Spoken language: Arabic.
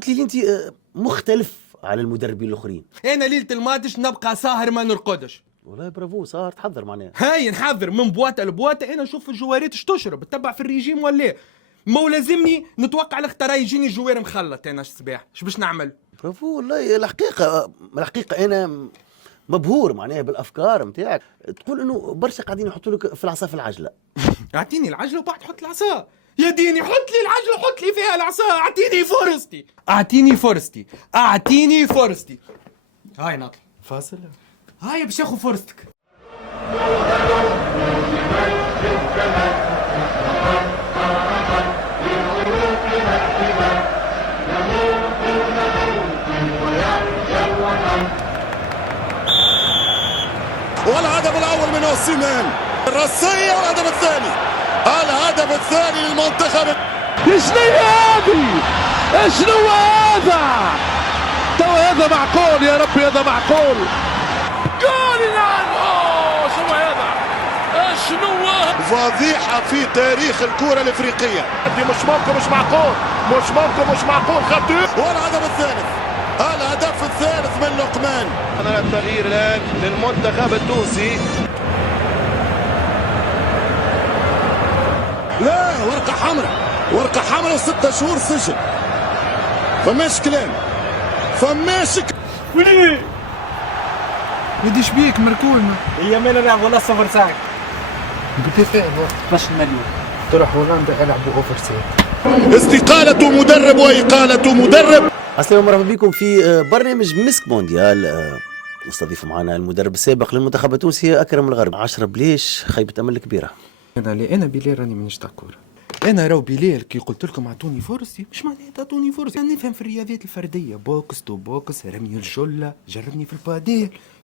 قلت لي انت مختلف على المدربين الاخرين. انا ليله الماتش نبقى ساهر ما نرقدش. والله برافو، صار تحضر معناها. هاي نحضر من بواته لبواته، انا نشوف الجواريت اش تشرب، تتبع في الريجيم ولا إيه؟ ما لازمني نتوقع الاختراع يجيني الجوار مخلط انا الصباح، اش باش نعمل؟ برافو والله. الحقيقه انا مبهور معناها بالافكار نتاعك. تقول انه برشا قاعدين يحطوا لك في العصا في العجله. اعطيني العجله وبعد حط العصا. يا ديني حط لي العجله، حط لي فيها العصا، اعطيني فرصتي، اعطيني فرصتي، اعطيني فرصتي. هاي نطلع فاصل. هاي باش اخذ فرصتك. والهدف الاول من اوسيمان الراسيه، والهدف الثاني، الهدف الثاني للمنتخب. شنو هذه؟ شنو هذا؟ تو هذا معقول يا ربي؟ هذا معقول؟ جول نعم. شنو هذا؟ شنو فضيحه في تاريخ الكره الافريقيه. مش ممكن، مش معقول، مش ممكن، مش معقول. خطير. والهدف الثالث، الهدف الثالث من لقمان. التغيير الان للمنتخب التونسي. لا، ورقه حمراء، ورقه حمراء و6 شهور سجن. فماش كلام، فماش وليه؟ ودي شبيك مركون؟ اليمين نلعب ولا صفر ساعة بكفاء 12 مليون. تروح هولندا يلعبوا اوفر سيت. استقالة مدرب وإقالة مدرب. السلام مرحبا بكم في برنامج مسك مونديال. نستضيف معنا المدرب السابق للمنتخب التونسي أكرم الغرب. 10 بليش خيبة أمل كبيرة. انا بلال راني مانيش تاع كوره. انا راهو بلال كي قلت لكم اعطوني فرصتي، مش معناتها اعطوني فرصتي، انا نفهم في الرياضيات الفرديه، بوكس تو بوكس، رمي الجله، جربني في الباديل.